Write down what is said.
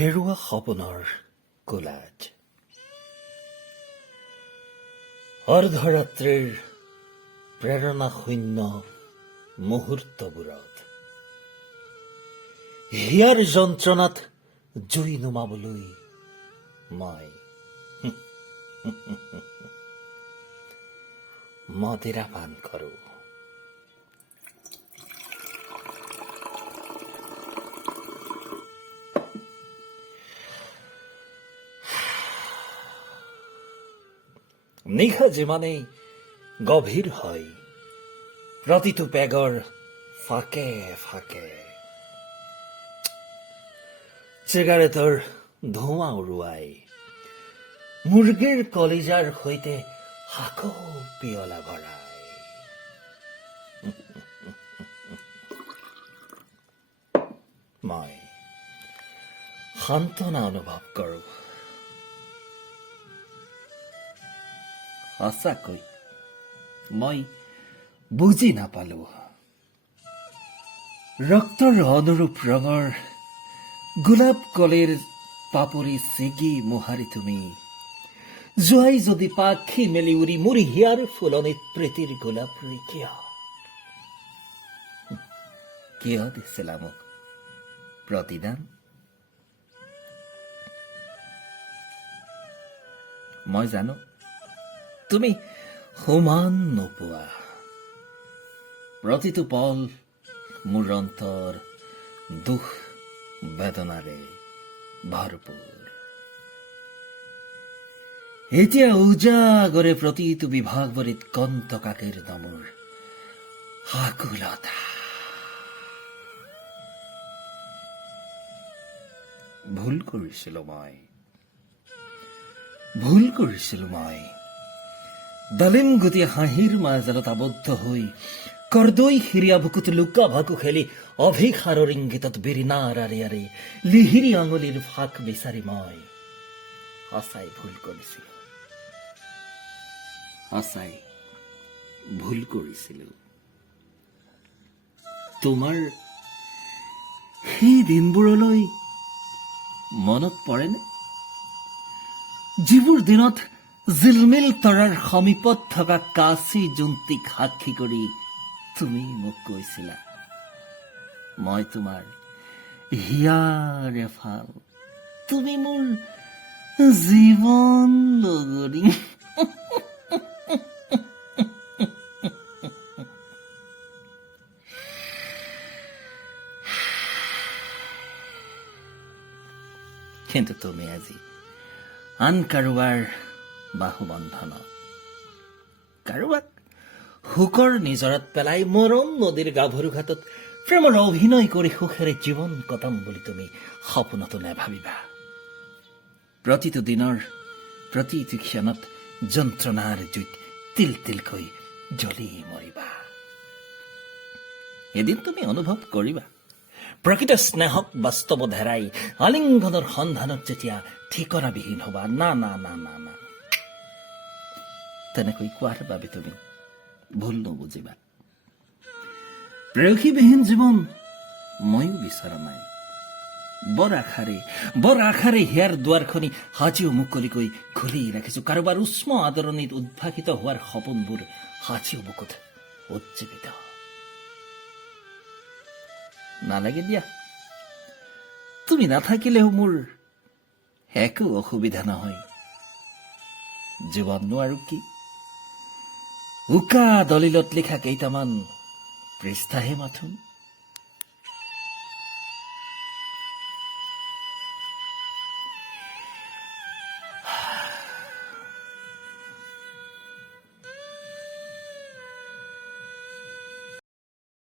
হেৰুৱা সপোনৰ কোলাজ অৰ্ধৰাত্ৰিৰ প্ৰেৰণা শূন্য মুহূৰ্তবোৰত হিয়াৰ যন্ত্ৰণাত জুই নুমাবলৈ মই মদিৰা পান কৰোঁ। নিশা যিমানেই গভীৰ হয়, প্ৰতিটো পেগৰ ফাকে ফাকে চিগাৰেটৰ ধোঁৱা উৰুৱাই মুৰ্গীৰ কলিজাৰ সৈতে আকৌ পিয়লা ভৰাই মই সান্তনা অনুভৱ কৰোঁ। সঁচাকৈ মই বুজি নাপালো। ৰক্তৰ অনুৰূপ ৰঙৰ গোলাপ কলিৰ পাপৰি ছিগি মোহাৰি তুমি যোৱাই যদি পাখি মেলি উৰি মোৰ হিয়াৰ ফুলনিত প্ৰীতিৰ গোলাপ ৰুই কিয় দিছিলা মোক প্ৰতিদান? মই জানো তুমি সমান নোপোৱা। প্ৰতিটো পল মোৰ অন্তৰ দুখ বেদনাৰে ভৰপূৰ। এতিয়া উজাগৰে প্ৰতিটো বিভাগবৰিত কণ্টকাকেৰ দমৰ আকুলতা। ভুল কৰিছিলো মই ডালিম গুটি হাঁহিৰ মাজলত আবদ্ধ হৈ কৰ্দৈ হিৰিয়া বুকুত লুকা ভাকু খেলি অভিসাৰৰ ইংগিতত বিৰিণাৰ আৰে আৰে লিহিৰি আঙুলিৰ ফাঁক বিচাৰি মই সঁচাই ভুল কৰিছিলো। তোমাৰ সেই দিনবোৰলৈ মনত পৰেনে, যিবোৰ দিনত জিলমিল তৰাৰ সমীপত থকা কাঁচি জোনটিক সাক্ষী কৰি তুমি মোক কৈছিলা মই তোমাৰ হিয়াৰ এফাল, তুমি মোৰ জীৱন লগৰী। কিন্তু তুমি আজি আন কাৰোবাৰ বাহুবন্ধনত, কাৰোবাক শোকৰ নিজৰাত পেলাই মৰম নদীৰ গাভৰু ঘাটত প্ৰেমৰ অভিনয় কৰি সুখেৰে জীৱন কটাম বুলি তুমি সপোনতো নেভাবিবা। প্ৰতিটো দিনৰ প্ৰতিটো ক্ষণত যন্ত্ৰণাৰ জুইত তিল তিলকৈ জ্বলি মৰিবা। এদিন তুমি অনুভৱ কৰিবা প্ৰকৃত স্নেহক বাস্তৱত হেৰাই আলিংগনৰ সন্ধানত যেতিয়া ঠিকনাবিহীন হবা। না না না না না, তেনেকৈ কোৱাৰ বাবে তুমি ভুল নুবুজিবা। প্ৰেয়সীবিহীন জীৱন ময়ো বিচৰা নাই। বৰ আশাৰে হিয়াৰ দুৱাৰখনি সাজিও মুকলিকৈ খুলি ৰাখিছো। কাৰোবাৰ উষ্ম আদৰণিত উদ্ভাসিত হোৱাৰ সপোনবোৰ সাজিও বুকুত উজ্জীৱিত। নালাগে দিয়া, তুমি নাথাকিলেও মোৰ একো অসুবিধা নহয়। জীৱননো আৰু কি, উকা দলিলত লিখা কেইটামান পৃষ্ঠাহে মাথোন।